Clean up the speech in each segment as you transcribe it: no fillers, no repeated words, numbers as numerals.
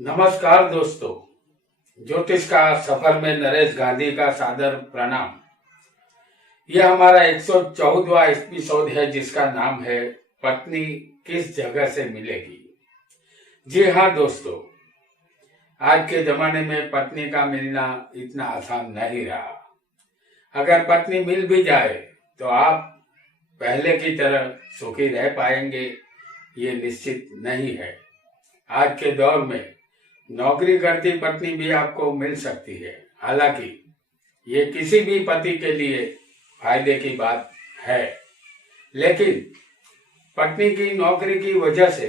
नमस्कार दोस्तों, ज्योतिष का सफर में नरेश गांधी का सादर प्रणाम। यह हमारा 114वां एपिसोड है जिसका नाम है पत्नी किस जगह से मिलेगी। जी हाँ दोस्तों, आज के जमाने में पत्नी का मिलना इतना आसान नहीं रहा। अगर पत्नी मिल भी जाए तो आप पहले की तरह सुखी रह पाएंगे ये निश्चित नहीं है। आज के दौर में नौकरी करती पत्नी भी आपको मिल सकती है। हालांकि ये किसी भी पति के लिए फायदे की बात है, लेकिन पत्नी की नौकरी की वजह से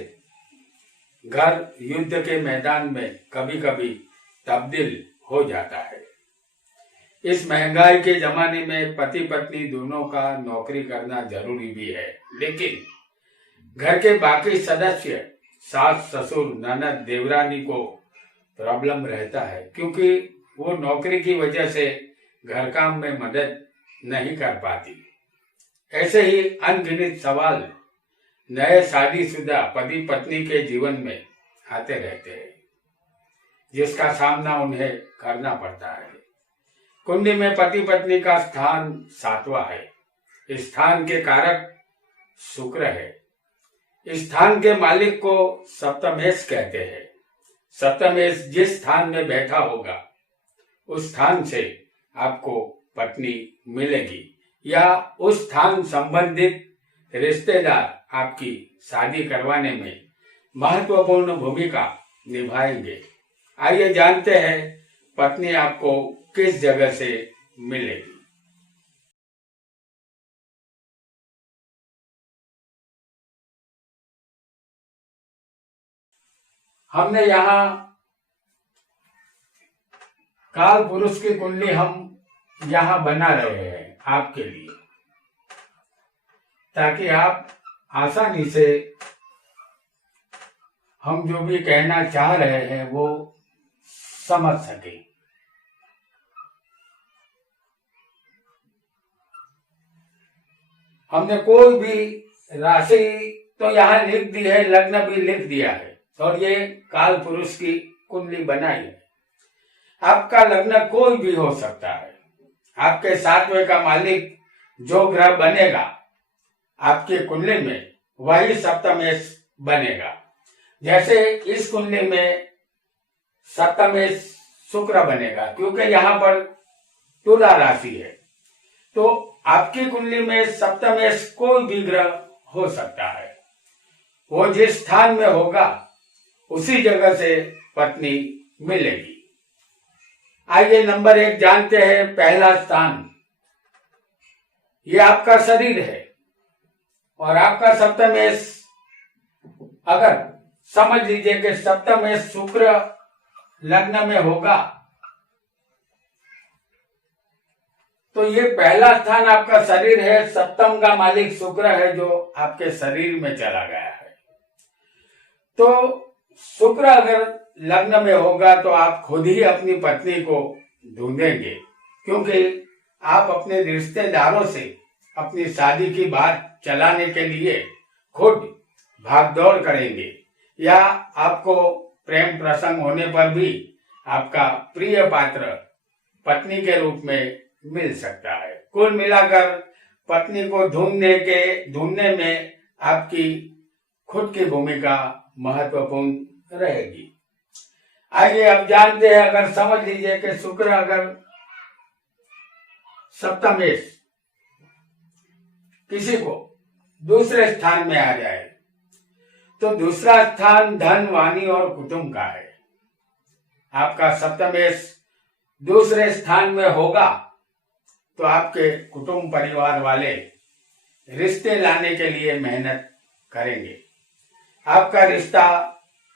घर युद्ध के मैदान में कभी कभी तब्दील हो जाता है। इस महंगाई के जमाने में पति पत्नी दोनों का नौकरी करना जरूरी भी है, लेकिन घर के बाकी सदस्य सास ससुर ननद देवरानी को प्रॉब्लम रहता है, क्योंकि वो नौकरी की वजह से घर काम में मदद नहीं कर पाती। ऐसे ही अनगिनत सवाल नए शादीशुदा पति पत्नी के जीवन में आते रहते हैं, जिसका सामना उन्हें करना पड़ता है। कुंडली में पति पत्नी का स्थान 7वां है। इस स्थान के कारक शुक्र है। इस स्थान के मालिक को सप्तमेश कहते हैं। सप्तमेश जिस स्थान में बैठा होगा उस स्थान से आपको पत्नी मिलेगी, या उस स्थान संबंधित रिश्तेदार आपकी शादी करवाने में महत्वपूर्ण भूमिका निभाएंगे। आइए जानते हैं पत्नी आपको किस जगह से मिलेगी। हमने यहाँ काल पुरुष की कुंडली हम यहाँ बना रहे हैं आपके लिए, ताकि आप आसानी से हम जो भी कहना चाह रहे हैं वो समझ सके। हमने कोई भी राशि तो यहाँ लिख दी है, लग्न भी लिख दिया है, और ये काल पुरुष की कुंडली बनाई है। आपका लग्न कोई भी हो सकता है। आपके 7वें का मालिक जो ग्रह बनेगा आपकी कुंडली में वही सप्तमेश बनेगा। जैसे इस कुंडली में सप्तमेश शुक्र बनेगा, क्योंकि यहाँ पर तुला राशि है, तो आपकी कुंडली में सप्तमेश कोई भी ग्रह हो सकता है। वो जिस स्थान में होगा उसी जगह से पत्नी मिलेगी। आइए नंबर 1 जानते हैं। पहला स्थान ये आपका शरीर है, और आपका सप्तमेश, अगर समझ लीजिए कि सप्तमेश शुक्र लग्न में होगा तो ये पहला स्थान आपका शरीर है। सप्तम का मालिक शुक्र है जो आपके शरीर में चला गया है। तो शुक्र अगर लग्न में होगा तो आप खुद ही अपनी पत्नी को ढूंढेंगे, क्योंकि आप अपने रिश्तेदारों से अपनी शादी की बात चलाने के लिए खुद भागदौड़ करेंगे, या आपको प्रेम प्रसंग होने पर भी आपका प्रिय पात्र पत्नी के रूप में मिल सकता है। कुल मिलाकर पत्नी को ढूंढने में आपकी खुद की भूमिका महत्वपूर्ण रहेगी। आइए अब जानते हैं, अगर समझ लीजिए कि शुक्र अगर सप्तमेश किसी को दूसरे स्थान में आ जाए तो दूसरा स्थान धन वाणी और कुटुंब का है। आपका सप्तमेश दूसरे स्थान में होगा तो आपके कुटुंब परिवार वाले रिश्ते लाने के लिए मेहनत करेंगे। आपका रिश्ता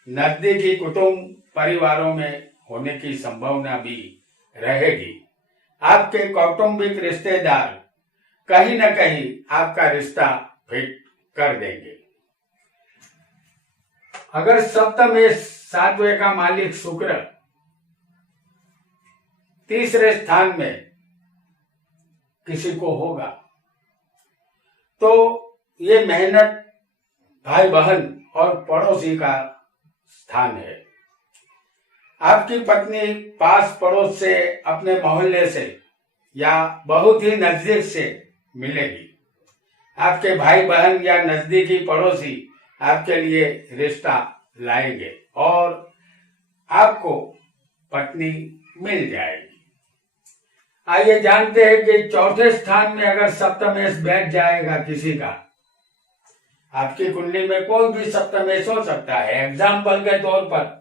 नजदीकी कुटुंब परिवारों में होने की संभावना भी रहेगी। आपके कौटुंबिक रिश्तेदार कहीं न कहीं आपका रिश्ता फिट कर देंगे। अगर सप्तमेश 7वें का मालिक शुक्र तीसरे स्थान में किसी को होगा तो ये मेहनत भाई बहन और पड़ोसी का स्थान है। आपकी पत्नी पास पड़ोस से, अपने मोहल्ले से या बहुत ही नजदीक से मिलेगी। आपके भाई बहन या नजदीकी पड़ोसी आपके लिए रिश्ता लाएंगे और आपको पत्नी मिल जाएगी। आइए जानते हैं कि चौथे स्थान में अगर सप्तमेश बैठ जाएगा किसी का, आपकी कुंडली में कोई भी सप्तमेश हो सकता है। एग्जाम्पल के तौर पर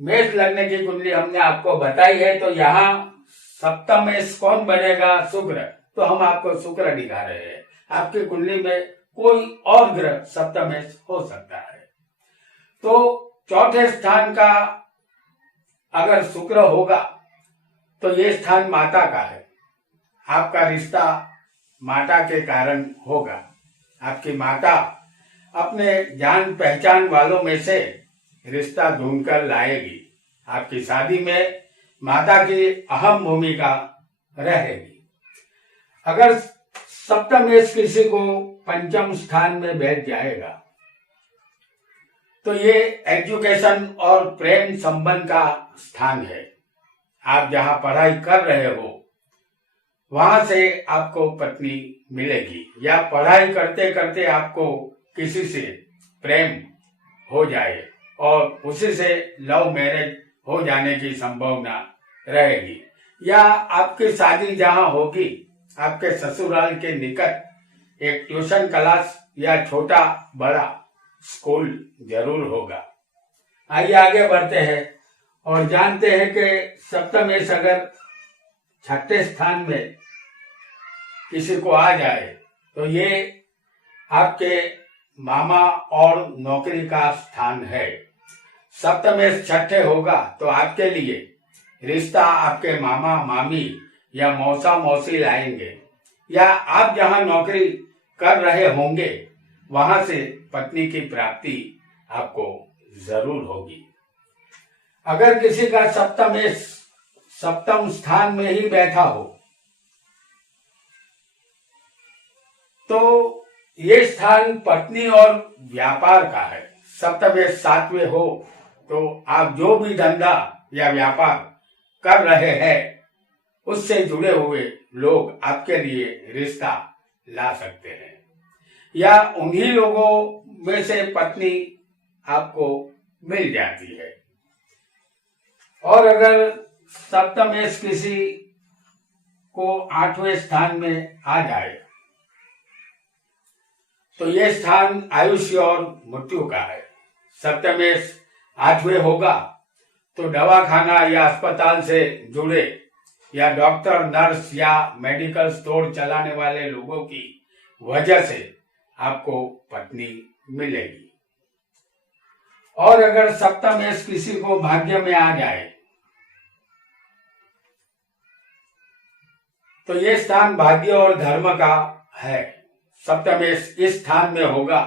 मेष लगने की कुंडली हमने आपको बताई है, तो यहाँ सप्तमेश कौन बनेगा? शुक्र। तो हम आपको शुक्र दिखा रहे हैं। आपकी कुंडली में कोई और ग्रह सप्तमेश हो सकता है। तो चौथे स्थान का अगर शुक्र होगा तो ये स्थान माता का है। आपका रिश्ता माता के कारण होगा। आपकी माता अपने जान पहचान वालों में से रिश्ता ढूंढकर लाएगी। आपकी शादी में माता की अहम भूमिका रहेगी। अगर सप्तमेश किसी को पंचम स्थान में बैठ जाएगा तो ये एजुकेशन और प्रेम संबंध का स्थान है। आप जहां पढ़ाई कर रहे हो वहां से आपको पत्नी मिलेगी, या पढ़ाई करते करते आपको किसी से प्रेम हो जाए और उसी से लव मैरिज हो जाने की संभावना रहेगी। या आपकी शादी जहां होगी आपके ससुराल के निकट एक ट्यूशन क्लास या छोटा बड़ा स्कूल जरूर होगा। आइए आगे बढ़ते हैं और जानते हैं कि सप्तमेश अगर छठे स्थान में किसी को आ जाए तो ये आपके मामा और नौकरी का स्थान है। सप्तमेश छठे होगा तो आपके लिए रिश्ता आपके मामा मामी या मौसा मौसी लाएंगे, या आप जहां नौकरी कर रहे होंगे वहां से पत्नी की प्राप्ति आपको जरूर होगी। अगर किसी का सप्तमेश सप्तम स्थान में ही बैठा हो तो ये स्थान पत्नी और व्यापार का है। सप्तमेश सातवें हो तो आप जो भी धंधा या व्यापार कर रहे हैं उससे जुड़े हुए लोग आपके लिए रिश्ता ला सकते हैं, या उन्हीं लोगों में से पत्नी आपको मिल जाती है। और अगर सप्तमेश किसी को आठवें स्थान में आ जाए तो यह स्थान आयुष्य और मृत्यु का है। सप्तमेश आठवें होगा तो दवाखाना या अस्पताल से जुड़े या डॉक्टर नर्स या मेडिकल स्टोर चलाने वाले लोगों की वजह से आपको पत्नी मिलेगी। और अगर सप्तमेश किसी को भाग्य में आ जाए तो ये स्थान भाग्य और धर्म का है। सप्तमेश इस स्थान में होगा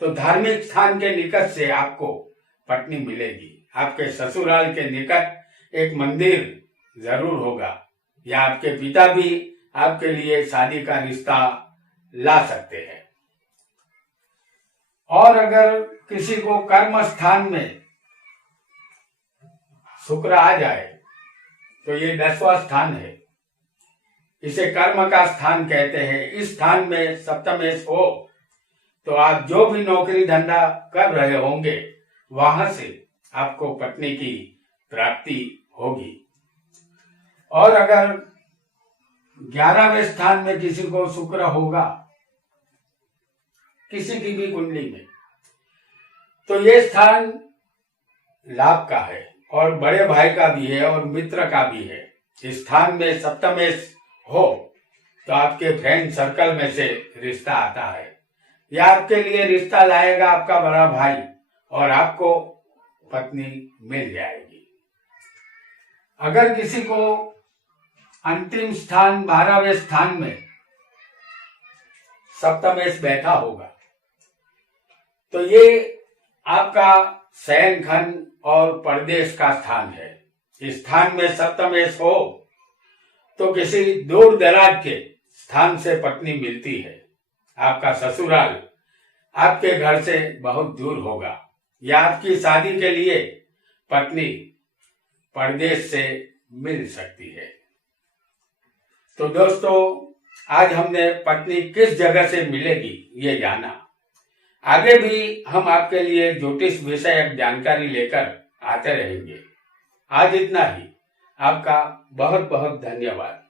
तो धार्मिक स्थान के निकट से आपको पत्नी मिलेगी। आपके ससुराल के निकट एक मंदिर जरूर होगा, या आपके पिता भी आपके लिए शादी का रिश्ता ला सकते हैं। और अगर किसी को कर्म स्थान में शुक्र आ जाए तो ये 10वां स्थान है। इसे कर्म का स्थान कहते हैं। इस स्थान में सप्तमेश हो तो आप जो भी नौकरी धंधा कर रहे होंगे वहां से आपको पत्नी की प्राप्ति होगी। और अगर 11वें स्थान में किसी को शुक्र होगा किसी की भी कुंडली में तो ये स्थान लाभ का है और बड़े भाई का भी है और मित्र का भी है। इस स्थान में सप्तमेश हो तो आपके फ्रेंड सर्कल में से रिश्ता आता है, या आपके लिए रिश्ता लाएगा आपका बड़ा भाई और आपको पत्नी मिल जाएगी। अगर किसी को अंतिम स्थान 12वें स्थान में सप्तमेश बैठा होगा तो ये आपका शयन खंड और परदेश का स्थान है। इस स्थान में सप्तमेश हो तो किसी दूर दराज के स्थान से पत्नी मिलती है। आपका ससुराल आपके घर से बहुत दूर होगा, या आपकी शादी के लिए पत्नी परदेश से मिल सकती है। तो दोस्तों, आज हमने पत्नी किस जगह से मिलेगी ये जाना। आगे भी हम आपके लिए ज्योतिष विषयक जानकारी लेकर आते रहेंगे। आज इतना ही। आपका बहुत बहुत धन्यवाद।